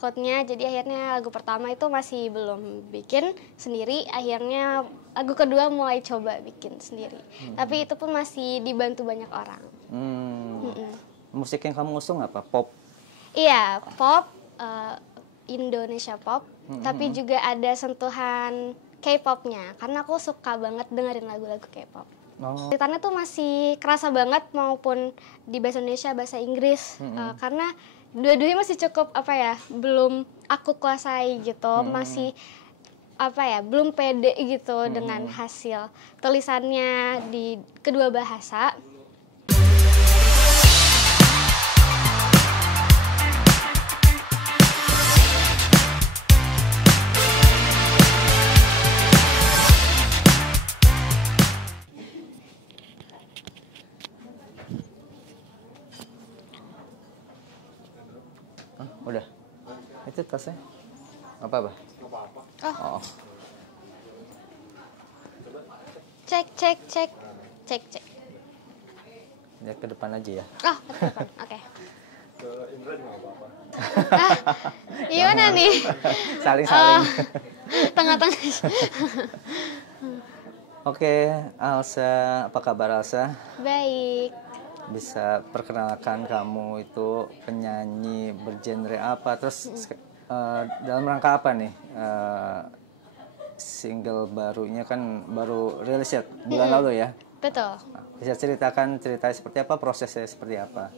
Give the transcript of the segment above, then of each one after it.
Takutnya jadi akhirnya lagu pertama itu masih belum bikin sendiri, akhirnya lagu kedua mulai coba bikin sendiri. Tapi itu pun masih dibantu banyak orang. Musik yang kamu usung apa? Pop? Iya, pop, Indonesia pop, tapi juga ada sentuhan K-popnya, karena aku suka banget dengerin lagu-lagu K-pop. Ceritanya tuh masih kerasa banget maupun di bahasa Indonesia, bahasa Inggris, karena dua-duanya masih cukup belum aku kuasai gitu, masih belum pede gitu dengan hasil tulisannya di kedua bahasa. Udah. Itu tasnya. Apa? Oh. Cek. Ya ke depan aja ya. Oh, ke depan. Oke. Ke Indra juga apa-apa. Gimana nih? Saling. Tengah-tengah. Oke, Alsa, apa kabar Alsa? Baik. Bisa perkenalkan kamu itu penyanyi bergenre apa, terus dalam rangka apa nih single barunya kan baru rilis ya bulan lalu ya? Betul. Bisa ceritakan ceritanya seperti apa, prosesnya seperti apa?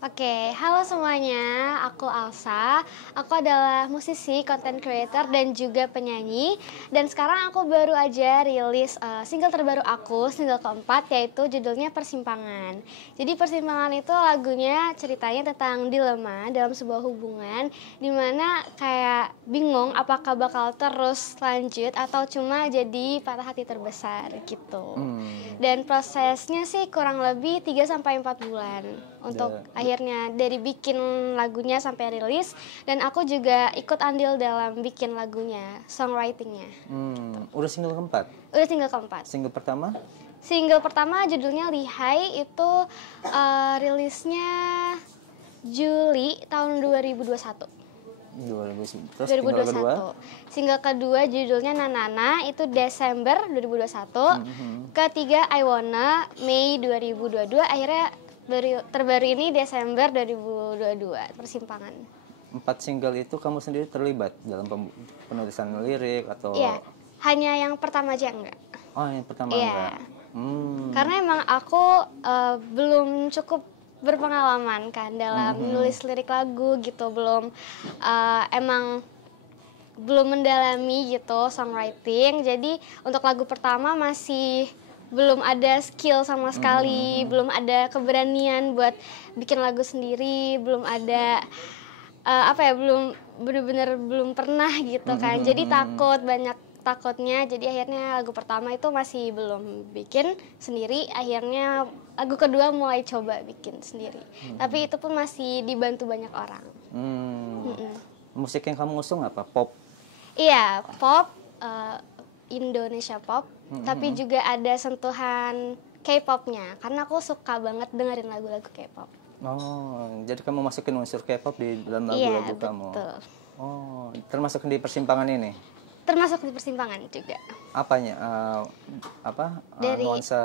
Oke, halo semuanya, aku Alsa. Aku adalah musisi, content creator, dan juga penyanyi. Dan sekarang aku baru aja rilis single terbaru aku, single keempat, yaitu judulnya Persimpangan. Jadi Persimpangan itu lagunya ceritanya tentang dilema dalam sebuah hubungan, dimana kayak bingung apakah bakal terus lanjut atau cuma jadi patah hati terbesar gitu. Dan prosesnya sih kurang lebih 3-4 bulan untuk akhirnya dari bikin lagunya sampai rilis, dan aku juga ikut andil dalam bikin lagunya, songwritingnya. Udah single keempat? Udah single keempat. Single pertama? Single pertama judulnya Lihai, itu rilisnya Juli tahun 2021. 2021. Terus 2021. Single kedua judulnya Nanana, itu Desember 2021. Ketiga I Wanna, Mei 2022. Akhirnya terbaru ini Desember 2022, Persimpangan. 4 single itu kamu sendiri terlibat dalam penulisan lirik atau? Iya, hanya yang pertama aja enggak. Oh, yang pertama enggak. Karena emang aku belum cukup berpengalaman kan dalam menulis lirik lagu gitu, emang belum mendalami gitu songwriting. Jadi untuk lagu pertama masih belum ada skill sama sekali, belum ada keberanian buat bikin lagu sendiri, belum ada belum benar-benar belum pernah gitu kan. Jadi banyak takutnya. Jadi akhirnya lagu pertama itu masih belum bikin sendiri, akhirnya lagu kedua mulai coba bikin sendiri. Tapi itu pun masih dibantu banyak orang. Musik yang kamu usung apa? Pop? Iya, pop, Indonesia pop, tapi juga ada sentuhan K-popnya, karena aku suka banget dengerin lagu-lagu K-pop. Oh, jadi kamu masukin unsur K-pop di dalam lagu-lagu kamu? Iya, betul. Oh, termasuk di Persimpangan ini? Termasuk di Persimpangan juga. Apanya? Nuansa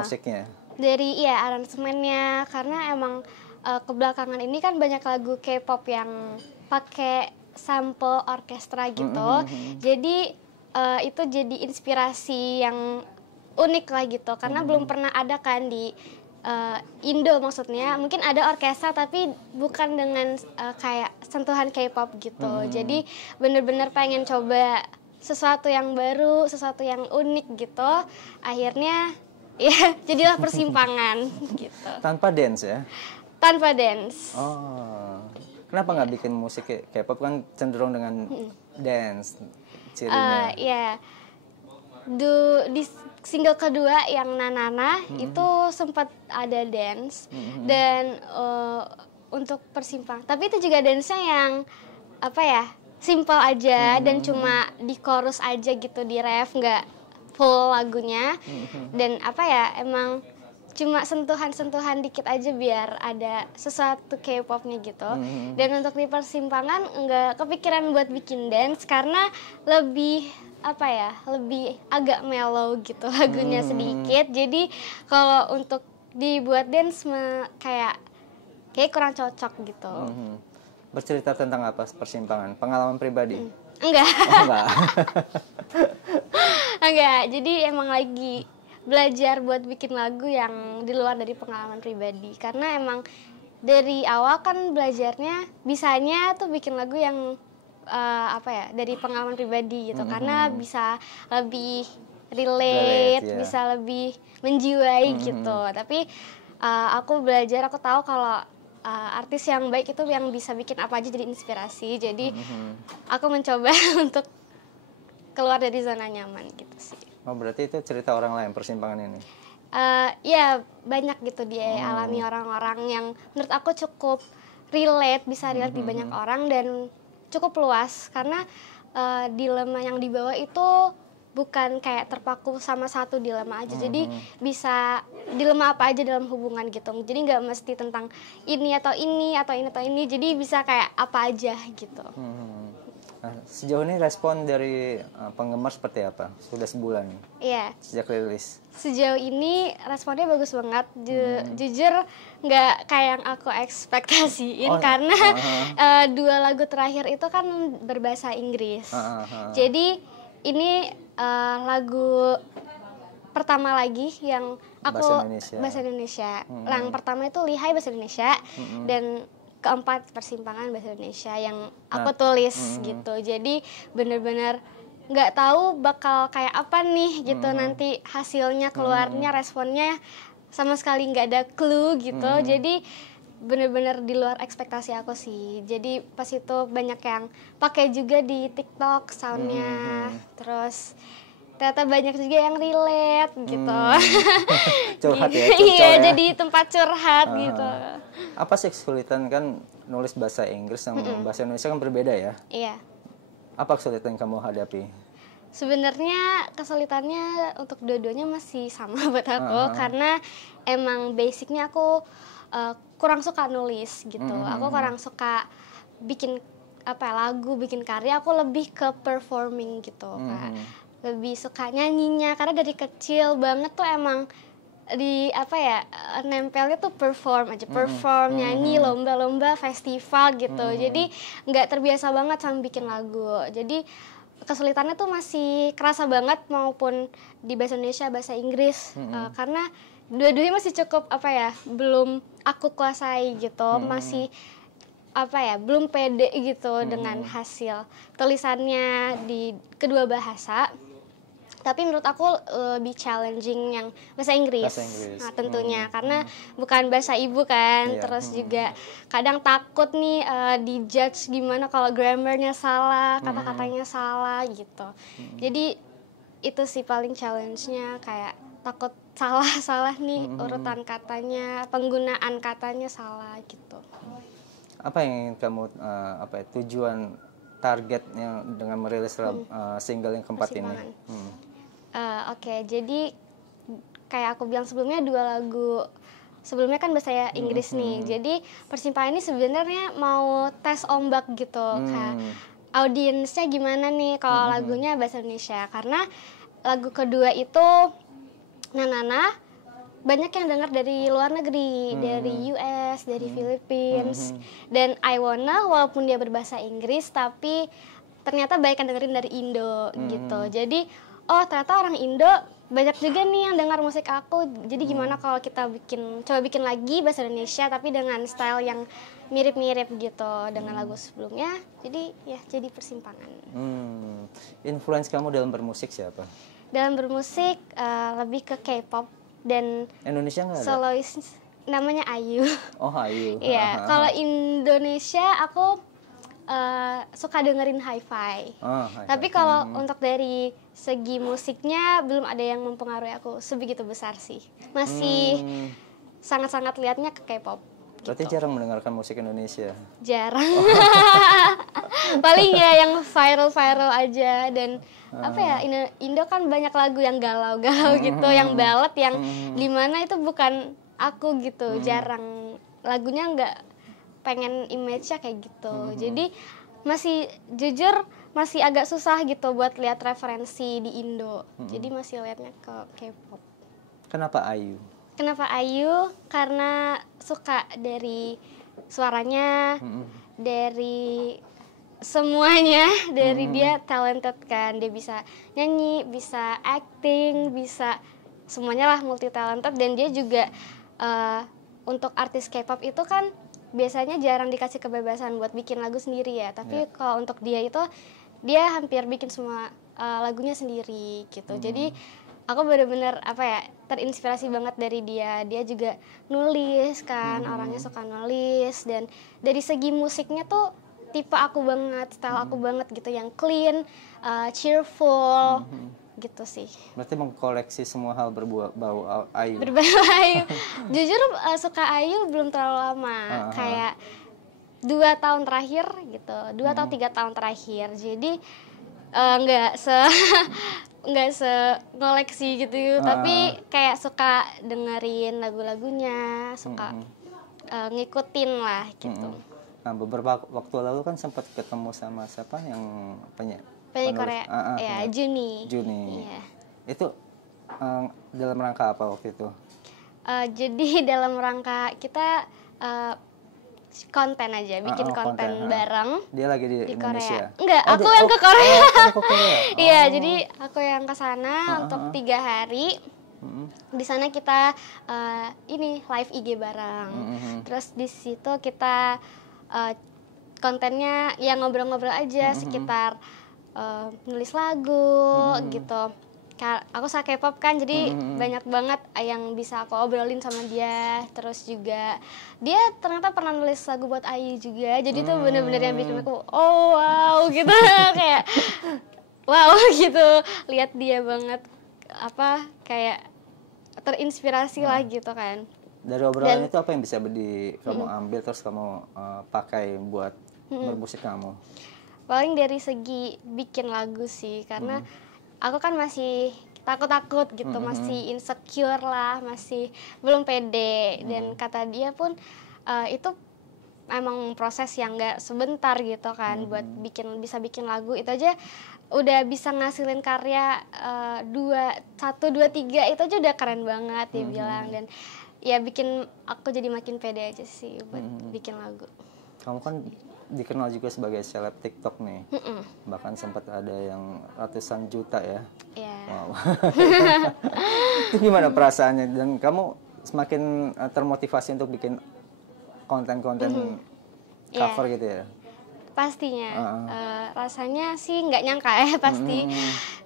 musiknya? Dari aransemennya, karena emang kebelakangan ini kan banyak lagu K-pop yang pakai sample orkestra gitu. Jadi itu jadi inspirasi yang unik lah gitu, karena belum pernah ada kan di Indo, maksudnya mungkin ada orkestra tapi bukan dengan kayak sentuhan K-pop gitu. Jadi bener-bener pengen coba sesuatu yang baru, sesuatu yang unik gitu. Akhirnya ya jadilah Persimpangan gitu. Tanpa dance ya? Tanpa dance. Oh, kenapa nggak bikin musik K-pop, kan cenderung dengan dance cirinya? Di single kedua yang Nanana itu sempat ada dance, dan untuk Persimpangan. Tapi itu juga dance-nya yang simple aja, dan cuma di chorus aja gitu, di ref, nggak full lagunya. Dan emang cuma sentuhan-sentuhan dikit aja biar ada sesuatu K-popnya gitu. Dan untuk di persimpangan nggak kepikiran buat bikin dance karena lebih apa ya, lebih agak mellow gitu lagunya sedikit. Jadi kalau untuk dibuat dance kayak kurang cocok gitu. Bercerita tentang apa persimpangan? Pengalaman pribadi? Enggak. Oh, enggak. Enggak. Jadi emang lagi belajar buat bikin lagu yang di luar dari pengalaman pribadi. Karena emang dari awal kan belajarnya bisanya tuh bikin lagu yang apa ya, dari pengalaman pribadi gitu. Karena bisa lebih relate, bisa lebih menjiwai gitu. Tapi aku belajar, aku tahu kalau artis yang baik itu yang bisa bikin apa aja jadi inspirasi. Jadi aku mencoba untuk keluar dari zona nyaman gitu sih. Oh, berarti itu cerita orang lain persimpangan ini? Ya banyak gitu dialami orang-orang yang menurut aku cukup relate, bisa relate di banyak orang dan cukup luas. Karena dilema yang dibawa itu bukan kayak terpaku sama satu dilema aja. Jadi bisa dilema apa aja dalam hubungan gitu. Jadi nggak mesti tentang ini atau ini atau ini atau ini. Jadi bisa kayak apa aja gitu. Nah, sejauh ini respon dari penggemar seperti apa? Sudah sebulan Iya. sejak rilis. Sejauh ini responnya bagus banget. Jujur nggak kayak yang aku ekspektasiin karena 2 lagu terakhir itu kan berbahasa Inggris. Jadi ini lagu pertama lagi yang aku bahasa Indonesia. Yang pertama itu Lihai bahasa Indonesia dan keempat persimpangan bahasa Indonesia yang aku tulis gitu. Jadi benar-benar nggak tahu bakal kayak apa nih gitu nanti hasilnya keluarnya, responnya sama sekali nggak ada clue gitu. Jadi bener-bener di luar ekspektasi aku sih. Jadi pas itu banyak yang pakai juga di TikTok soundnya. Terus ternyata banyak juga yang relate gitu. Curhat ya? Iya, jadi tempat curhat gitu. Apa sih kesulitan kan nulis bahasa Inggris sama bahasa Indonesia kan berbeda ya? Iya. Apa kesulitan yang kamu hadapi? Sebenarnya kesulitannya untuk dua-duanya masih sama buat aku karena emang basicnya aku kurang suka nulis gitu. Aku kurang suka bikin lagu, bikin karya. Aku lebih ke performing gitu. Lebih suka nyanyinya karena dari kecil banget tuh emang di nempelnya tuh perform aja, nyanyi, lomba-lomba, festival gitu. Jadi nggak terbiasa banget sama bikin lagu. Jadi kesulitannya tuh masih kerasa banget maupun di bahasa Indonesia, bahasa Inggris karena dua-duanya masih cukup belum aku kuasai gitu, masih belum pede gitu dengan hasil tulisannya di kedua bahasa. Tapi menurut aku lebih challenging yang bahasa Inggris. Nah, tentunya karena bukan bahasa ibu kan. Terus juga kadang takut nih dijudge gimana kalau grammarnya salah, kata-katanya salah gitu. Jadi itu sih paling challenge-nya, kayak takut salah nih urutan katanya, penggunaan katanya salah gitu. Apa yang ingin kamu tujuan targetnya dengan merilis single yang keempat ini? Oke, jadi kayak aku bilang sebelumnya 2 lagu sebelumnya kan bahasa Inggris nih. Jadi persimpangan ini sebenarnya mau tes ombak gitu. Kayak audiensnya gimana nih kalau lagunya bahasa Indonesia. Karena lagu kedua itu Nanana banyak yang dengar dari luar negeri, dari US, dari Philippines. Dan I Wanna walaupun dia berbahasa Inggris tapi ternyata banyak yang dengerin dari Indo gitu. Jadi ternyata orang Indo banyak juga nih yang dengar musik aku. Jadi gimana kalau kita coba bikin lagi bahasa Indonesia tapi dengan style yang mirip-mirip gitu dengan lagu sebelumnya. Jadi ya jadi persimpangan. Influence kamu dalam bermusik siapa? Dalam bermusik lebih ke K-pop dan Indonesia nggak ada? Solois namanya Ayu. Oh, Ayu. Iya, kalau Indonesia aku suka dengerin hi-fi. Tapi kalau untuk dari segi musiknya belum ada yang mempengaruhi aku sebegitu besar sih. Masih sangat-sangat liatnya ke K-pop. Berarti gitu. jarang mendengarkan musik Indonesia? Jarang. Paling ya yang viral-viral aja dan apa ya, Indo kan banyak lagu yang galau-galau gitu, yang ballad, yang dimana itu bukan aku gitu, jarang lagunya nggak pengen image-nya kayak gitu. Jadi masih jujur masih agak susah gitu buat lihat referensi di Indo. Jadi masih liatnya ke K-pop. Kenapa Ayu? Kenapa Ayu? Karena suka dari suaranya, dari semuanya, dari dia talented kan, dia bisa nyanyi, bisa acting, bisa semuanya lah, multi talented. Dan dia juga untuk artis K-pop itu kan biasanya jarang dikasih kebebasan buat bikin lagu sendiri ya, tapi kalau untuk dia itu dia hampir bikin semua lagunya sendiri gitu. Jadi aku benar-benar apa ya, terinspirasi banget dari dia. Dia juga nulis kan, orangnya suka nulis, dan dari segi musiknya tuh tipe aku banget, style aku banget gitu, yang clean, cheerful, gitu sih. Berarti mengkoleksi semua hal berbau Ayu. Berbau Ayu. Jujur suka Ayu belum terlalu lama, kayak 2 tahun terakhir gitu, 2 atau 3 tahun terakhir. Jadi nggak se ngoleksi gitu, tapi kayak suka dengerin lagu-lagunya, suka ngikutin lah gitu. Nah, beberapa waktu lalu kan sempat ketemu sama siapa yang penyanyi Korea, ya Juni. Iya. Itu dalam rangka apa waktu itu? Jadi dalam rangka kita konten aja, bikin konten bareng. Dia lagi di Indonesia? Korea. Enggak, aku yang ke Korea. Iya, jadi aku yang ke sana untuk 3 hari. Di sana kita ini live IG bareng. Terus di situ kita kontennya ya ngobrol-ngobrol aja sekitar nulis lagu gitu. Aku suka K-pop kan, jadi banyak banget yang bisa aku obrolin sama dia. Terus juga dia ternyata pernah nulis lagu buat Ayu juga, jadi tuh bener-bener yang bikin aku oh wow gitu kayak wow gitu, lihat dia banget apa kayak terinspirasi lah gitu kan. Dari obrolan itu apa yang bisa kamu ambil terus kamu pakai buat bermusik kamu? Paling dari segi bikin lagu sih, karena aku kan masih takut-takut gitu, masih insecure lah, masih belum pede. Dan kata dia pun itu emang proses yang gak sebentar gitu kan, buat bisa bikin lagu itu aja udah bisa ngasilin karya 1, 2, 3 itu aja udah keren banget dia bilang. Dan ya bikin aku jadi makin pede aja sih buat bikin lagu. Kamu kan dikenal juga sebagai seleb TikTok nih, bahkan sempat ada yang ratusan juta ya. Wow. Itu gimana perasaannya, dan kamu semakin termotivasi untuk bikin konten-konten cover gitu ya? Pastinya, rasanya sih nggak nyangka ya pasti.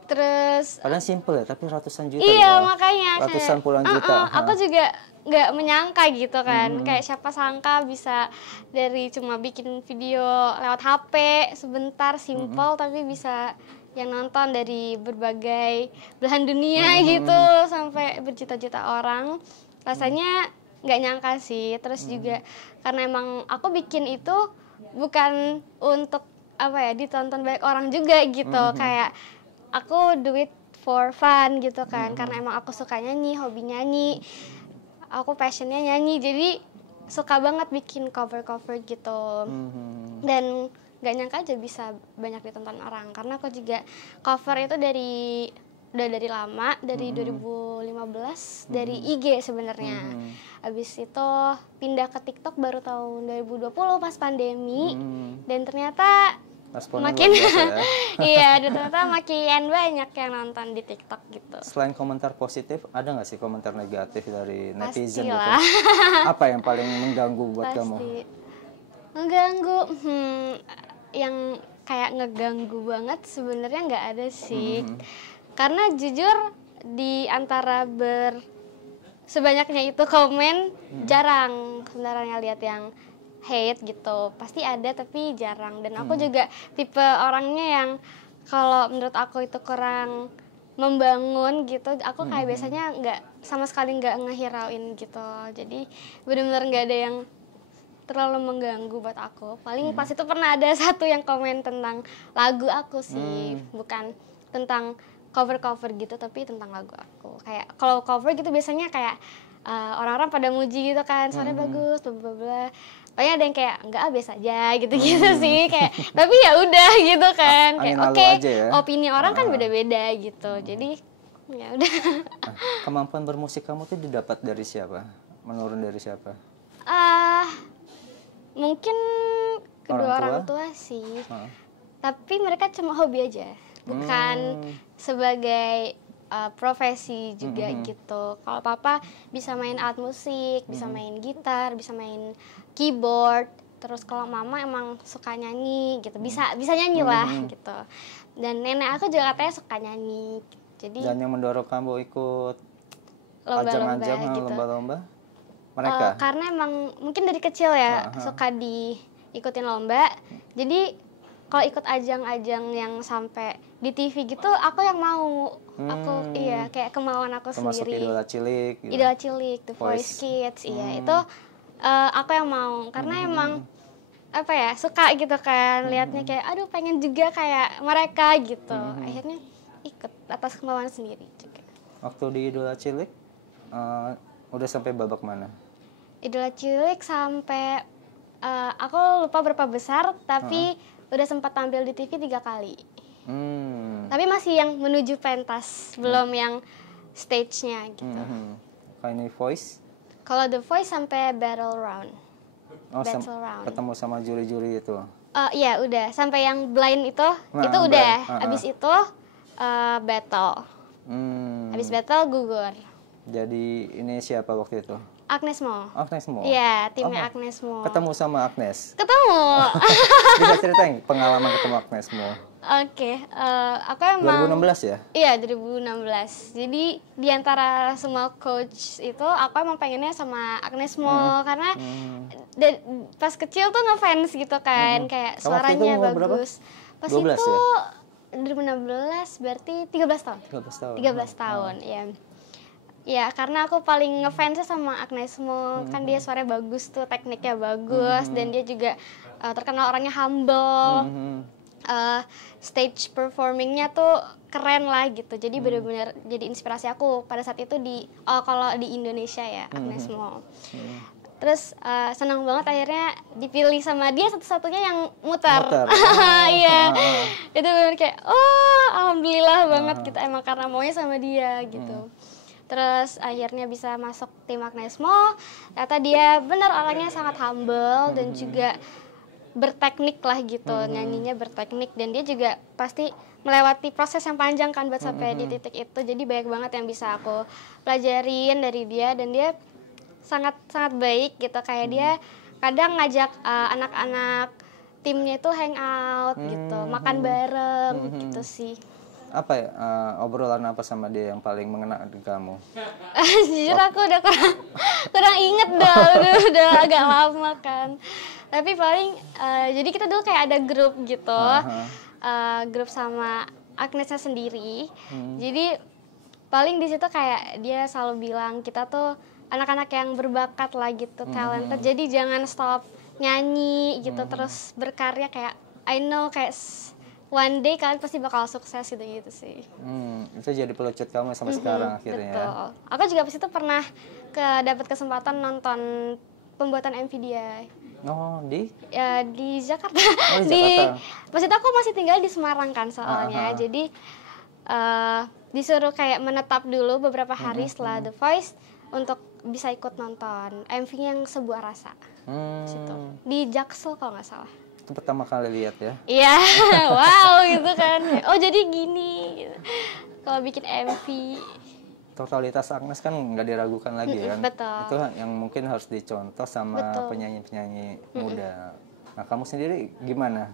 Terus padahal simple ya, tapi ratusan juta. Iya, makanya ratusan puluhan juta. Aku juga nggak menyangka gitu kan, kayak siapa sangka bisa dari cuma bikin video lewat HP sebentar, simple, tapi bisa yang nonton dari berbagai belahan dunia gitu, sampai berjuta-juta orang. Rasanya nggak nyangka sih. Terus juga karena emang aku bikin itu bukan untuk apa ya, ditonton banyak orang juga gitu, kayak aku do it for fun gitu kan, karena emang aku suka nyanyi, hobi nyanyi, aku passionnya nyanyi, jadi suka banget bikin cover-cover gitu. Dan gak nyangka aja bisa banyak ditonton orang, karena aku juga cover itu udah dari lama, dari 2015, dari IG sebenarnya. Abis itu pindah ke TikTok baru tahun 2020 pas pandemi, dan ternyata makin iya, dan ternyata makin banyak yang nonton di TikTok gitu. Selain komentar positif, ada nggak sih komentar negatif dari netizen gitu? Pastilah. Apa yang paling mengganggu buat kamu? Mengganggu, yang kayak ngeganggu banget sebenarnya nggak ada sih. Karena jujur di antara sebanyaknya itu komen, jarang sebenarnya lihat yang hate gitu, pasti ada tapi jarang. Dan aku juga tipe orangnya yang kalau menurut aku itu kurang membangun gitu, aku kayak biasanya sama sekali nggak ngehirauin gitu. Jadi benar-benar nggak ada yang terlalu mengganggu buat aku. Paling pas itu pernah ada satu yang komen tentang lagu aku sih, bukan tentang cover gitu, tapi tentang lagu aku. Kayak kalau cover gitu biasanya kayak orang-orang pada muji gitu kan, suaranya bagus, bla bla bla. Pokoknya ada yang kayak enggak biasa aja gitu-gitu sih, kayak tapi ya udah gitu kan, kayak oke, ya? Opini orang kan beda-beda gitu. Jadi ya udah. Kemampuan bermusik kamu tuh didapat dari siapa? Menurun dari siapa? Mungkin kedua orang tua sih. Tapi mereka cuma hobi aja, bukan sebagai profesi juga gitu. Kalau papa bisa main alat musik, bisa main gitar, bisa main keyboard. Terus kalau mama emang suka nyanyi gitu, bisa nyanyi lah gitu. Dan nenek aku juga katanya suka nyanyi. Jadi dan yang mendorong kamu ikut lomba-lomba mereka? Karena emang mungkin dari kecil ya suka diikutin lomba. Jadi kalau ikut ajang-ajang yang sampai di TV gitu, aku yang mau. Aku kayak kemauan aku termasuk sendiri. Idola Cilik gitu. Idola Cilik, The Voice Kids, itu aku yang mau karena emang apa ya, suka gitu kan liatnya kayak aduh pengen juga kayak mereka gitu. Akhirnya ikut atas kemauan sendiri juga. Waktu di Idola Cilik udah sampai babak mana? Idola Cilik sampai aku lupa berapa besar, tapi udah sempat tampil di TV 3 kali. Tapi masih yang menuju pentas, belum yang stage-nya gitu. Kalau ini Voice? Kalau The Voice sampai battle round. Round. Ketemu sama juri-juri itu? Iya udah, sampai yang blind itu udah. Abis itu battle. Abis battle gugur. Jadi ini siapa waktu itu? Agnes Mo. Agnes Mo? Iya, timnya Agnes Mo. Ketemu sama Agnes? Ketemu. Bisa ceritain pengalaman ketemu Agnes Mo? Oke, aku emang 2016 ya? Iya, 2016. Jadi di antara semua coach itu aku emang pengennya sama Agnes Mo karena pas kecil tuh ngefans gitu kan, kayak suaranya bagus. Pas 12 itu ya? 2016 berarti 13 tahun. 13 tahun, ya. Ya, karena aku paling ngefansnya sama Agnes Mo, kan dia suaranya bagus tuh, tekniknya bagus, dan dia juga terkenal orangnya humble. Stage performingnya tuh keren lah gitu, jadi benar-benar jadi inspirasi aku pada saat itu kalau di Indonesia ya, Agnes Mo. Terus senang banget akhirnya dipilih sama dia satu-satunya yang muter. Iya, itu benar kayak alhamdulillah banget gitu, emang karena maunya sama dia gitu. Terus akhirnya bisa masuk tim Agnes Mo. Ternyata dia benar orangnya sangat humble dan juga berteknik lah gitu, nyanyinya berteknik, dan dia juga pasti melewati proses yang panjang kan buat sampai di titik itu. Jadi banyak banget yang bisa aku pelajarin dari dia, dan dia sangat baik gitu. Kayak dia kadang ngajak anak-anak timnya itu hangout gitu, makan bareng gitu sih. Apa ya, obrolan apa sama dia yang paling mengena di kamu? Jujur aku udah kurang inget udah agak lama kan. Tapi paling jadi kita dulu kayak ada grup gitu, grup sama Agnesnya sendiri. Jadi paling di situ kayak dia selalu bilang kita tuh anak-anak yang berbakat lah gitu, talented. Jadi jangan stop nyanyi gitu, terus berkarya, kayak I know kayak one day kalian pasti bakal sukses gitu sih. Itu jadi pelucut kamu sampai sekarang akhirnya. Betul. Aku juga pas itu pernah dapat kesempatan nonton pembuatan MV dia. Di? Ya, di Jakarta. Di Jakarta. Pas itu aku masih tinggal di Semarang kan soalnya. Jadi disuruh kayak menetap dulu beberapa hari setelah The Voice untuk bisa ikut nonton MV-nya yang Sebuah Rasa. Situ. Di Jaksel kalau nggak salah. Itu pertama kali lihat ya? Iya, wow gitu kan. Oh jadi gini gitu. Kalau bikin MV. Totalitas Agnes kan nggak diragukan lagi kan? Betul. Itu yang mungkin harus dicontoh sama penyanyi-penyanyi muda. Nah, kamu sendiri gimana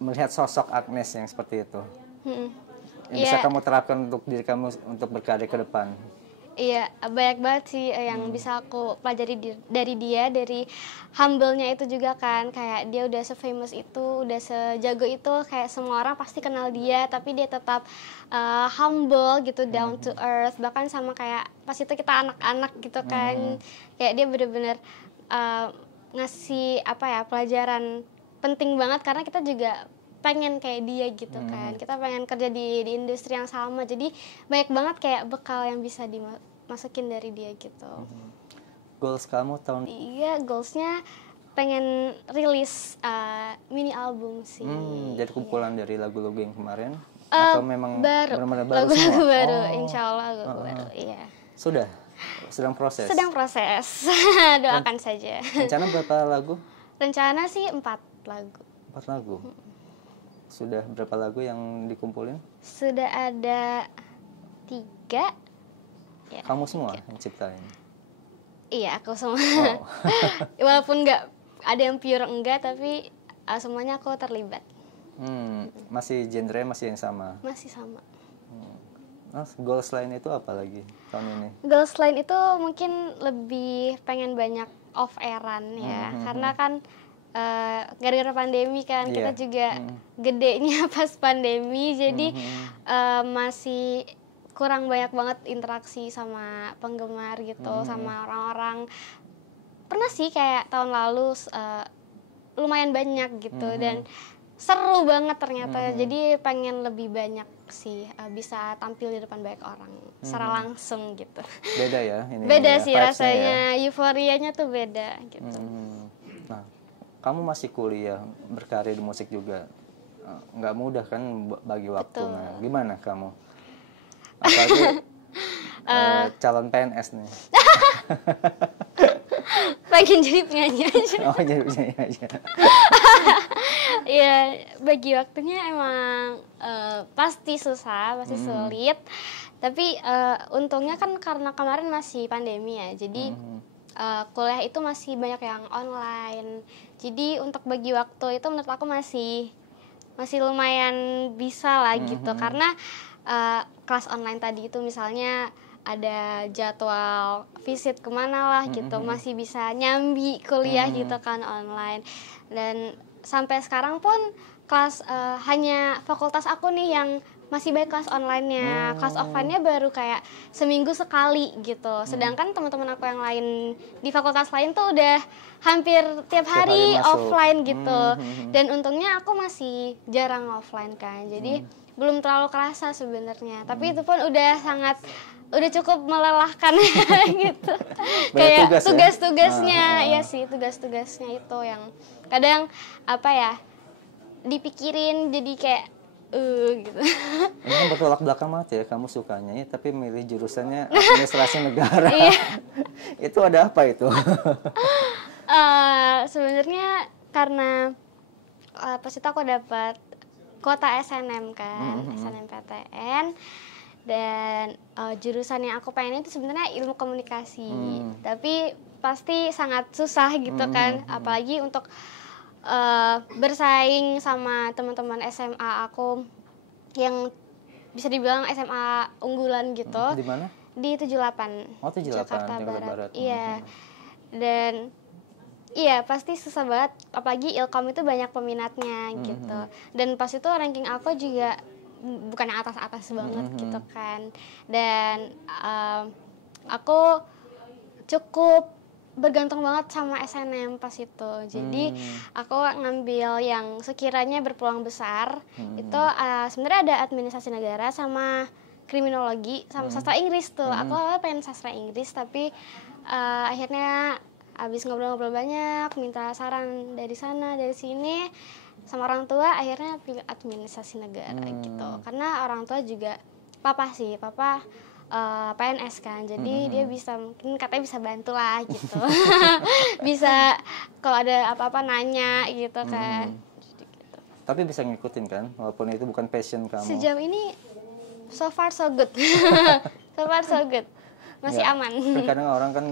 melihat sosok Agnes yang seperti itu? Yang bisa kamu terapkan untuk diri kamu untuk berkarya ke depan? Iya, banyak banget sih yang bisa aku pelajari dari dia, dari humble-nya itu juga kan. Kayak dia udah se-famous itu, udah sejago itu, kayak semua orang pasti kenal dia, tapi dia tetap humble gitu, down to earth. Bahkan sama kayak pas itu kita anak-anak gitu kan, kayak dia bener-bener ngasih pelajaran penting banget, karena kita juga pengen kayak dia gitu kan. Kita pengen kerja di industri yang sama, jadi banyak banget kayak bekal yang bisa dimasukin dari dia gitu. Goals kamu tahun? Iya, goalsnya pengen rilis mini album sih. Jadi kumpulan dari lagu-lagu yang kemarin? Atau memang benar-benar baru semua? Lagu-lagu baru, insya Allah lagu baru, iya. Sudah? Sedang proses? Sedang proses, doakan saja. Rencana berapa lagu? Rencana sih 4 lagu. 4 lagu? Sudah berapa lagu yang dikumpulin? Sudah ada 3. Ya, kamu semua 3 yang ciptain? Iya, aku semua. Walaupun nggak ada yang pure enggak, tapi semuanya aku terlibat. Masih genre masih yang sama? Masih sama. Goals lain itu apa lagi tahun ini? Goals lain itu mungkin lebih pengen banyak off airan ya, karena kan gara-gara pandemi kan, kita juga gedenya pas pandemi, jadi masih kurang banyak banget interaksi sama penggemar gitu, sama orang-orang. Pernah sih kayak tahun lalu lumayan banyak gitu, dan seru banget ternyata. Jadi pengen lebih banyak sih bisa tampil di depan banyak orang secara langsung gitu. Beda ya ini? Beda sih rasanya, euforianya tuh beda gitu. Nah, kamu masih kuliah, berkarir di musik juga, nggak mudah kan bagi waktu. Nah, gimana kamu? Apalagi calon PNS nih. Pengen jadi penyanyi aja. Oh, jadi penyanyi aja. Ya, bagi waktunya emang pasti susah, pasti sulit. Tapi untungnya kan karena kemarin masih pandemi ya, jadi kuliah itu masih banyak yang online. Jadi untuk bagi waktu itu menurut aku masih lumayan bisa lah gitu. Karena kelas online tadi itu misalnya ada jadwal visit kemana lah gitu, masih bisa nyambi kuliah gitu kan online. Dan sampai sekarang pun kelas hanya fakultas aku nih yang masih baik kelas online-nya. Kelas offline-nya baru kayak seminggu sekali gitu. Sedangkan teman-teman aku yang lain di fakultas lain tuh udah hampir tiap hari offline gitu. Dan untungnya aku masih jarang offline kan. Jadi belum terlalu kerasa sebenarnya. Tapi itu pun udah cukup melelahkan gitu. Kayak tugas-tugasnya, ya sih, tugas-tugasnya itu yang kadang apa ya, dipikirin jadi kayak gitu. Ini kan bertolak belakang banget ya, kamu sukanya ya, tapi milih jurusannya administrasi negara. Itu ada apa itu? Sebenarnya karena pas itu aku dapat kuota SNM kan, SNMPTN. Dan jurusan yang aku pengen itu sebenarnya ilmu komunikasi, tapi pasti sangat susah gitu kan, apalagi untuk bersaing sama teman-teman SMA aku yang bisa dibilang SMA unggulan gitu. Di mana? Di 78. Oh, 78, Jakarta Barat. Iya. Dan iya pasti susah banget, apalagi Ilkom itu banyak peminatnya gitu. Dan pas itu ranking aku juga bukan yang atas-atas banget gitu kan. Dan aku cukup bergantung banget sama SNM pas itu. Jadi aku ngambil yang sekiranya berpeluang besar. Itu sebenarnya ada administrasi negara sama kriminologi sama sastra Inggris tuh. Aku awalnya pengen sastra Inggris, tapi akhirnya abis ngobrol-ngobrol banyak, minta saran dari sana dari sini sama orang tua, akhirnya pilih administrasi negara gitu. Karena orang tua juga papa PNS kan, jadi dia bisa, mungkin katanya bisa bantu lah gitu. Bisa kalau ada apa-apa nanya gitu kan. Gitu. Tapi bisa ngikutin kan, walaupun itu bukan passion kamu. Sejauh ini so far so good. So far so good, masih aman. Kadang orang kan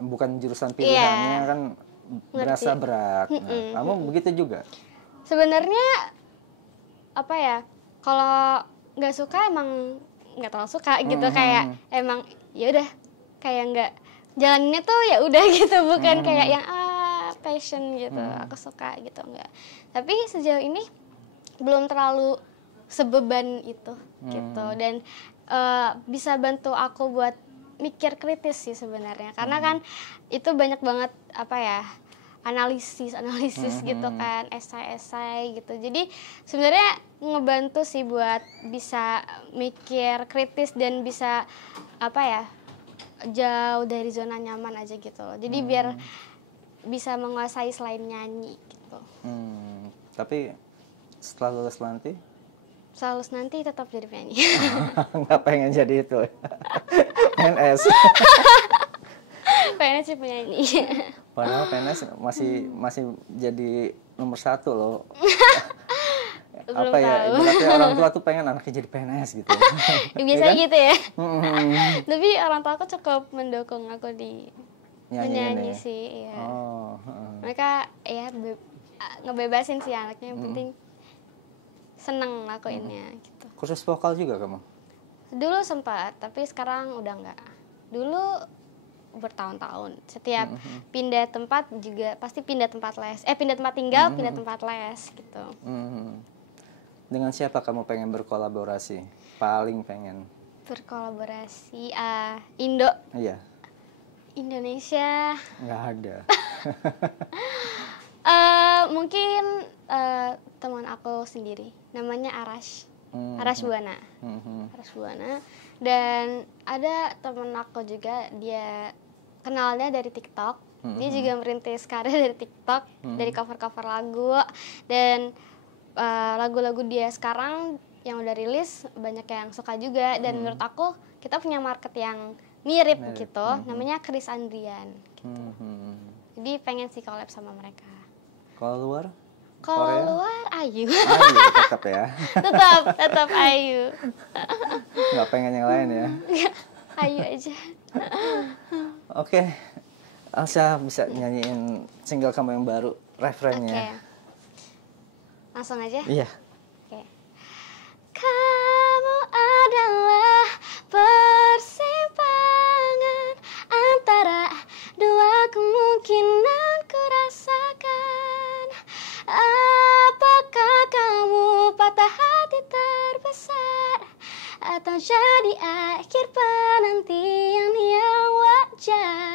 bukan jurusan pilihannya kan berasa berat. Nah, kamu begitu juga? Sebenarnya apa ya, kalau nggak suka emang nggak terlalu suka gitu. Kayak emang ya udah, kayak nggak jalaninnya tuh ya udah gitu, bukan kayak yang passion gitu, aku suka gitu, enggak. Tapi sejauh ini belum terlalu sebeban itu gitu. Dan bisa bantu aku buat mikir kritis sih sebenarnya, karena kan itu banyak banget apa ya, analisis gitu kan, esai gitu. Jadi sebenarnya ngebantu sih buat bisa mikir kritis dan bisa apa ya, jauh dari zona nyaman aja gitu loh. Jadi biar bisa menguasai selain nyanyi gitu. Tapi setelah lulus nanti? Setelah lulus nanti tetap jadi penyanyi. Nggak pengen jadi itu PNS. PNS sih penyanyi. Padahal PNS masih jadi nomor 1 loh. Belum apa ya, tahu. ibaratnya orang tua tuh pengen anaknya jadi PNS gitu. Biasanya kan? gitu ya. Tapi orang tua aku cukup mendukung aku di menyanyi sih. Ya. Mereka ya ngebebasin sih anaknya, yang penting seneng lakuinnya gitu. Kursus vokal juga kamu? Dulu sempat, tapi sekarang udah enggak. Dulu bertahun-tahun. Setiap pindah tempat juga pasti pindah tempat les. Pindah tempat tinggal, pindah tempat les gitu. Dengan siapa kamu pengen berkolaborasi? Paling pengen berkolaborasi Indo. Iya. Indonesia. Nggak ada. Mungkin teman aku sendiri. Namanya Arash. Arash Buana. Arash Buana. Dan ada teman aku juga, dia kenalnya dari TikTok. Dia juga merintis karir dari TikTok, dari cover-cover lagu. Dan lagu-lagu dia sekarang yang udah rilis banyak yang suka juga. Dan menurut aku kita punya market yang mirip gitu. Namanya Chris Andrian gitu. Jadi pengen sih collab sama mereka. Kalau luar? Kalau luar Ayu. Ayu tetap ya. tetap Ayu. Nggak pengen yang lain ya. Ayu aja. Oke. Alsa bisa nyanyiin single kamu yang baru, refrennya. Langsung aja? Iya. Kamu adalah persimpangan antara dua kemungkinan ku rasakan. Apakah kamu patah hati terbesar, atau jadi akhir penantian yang wajar?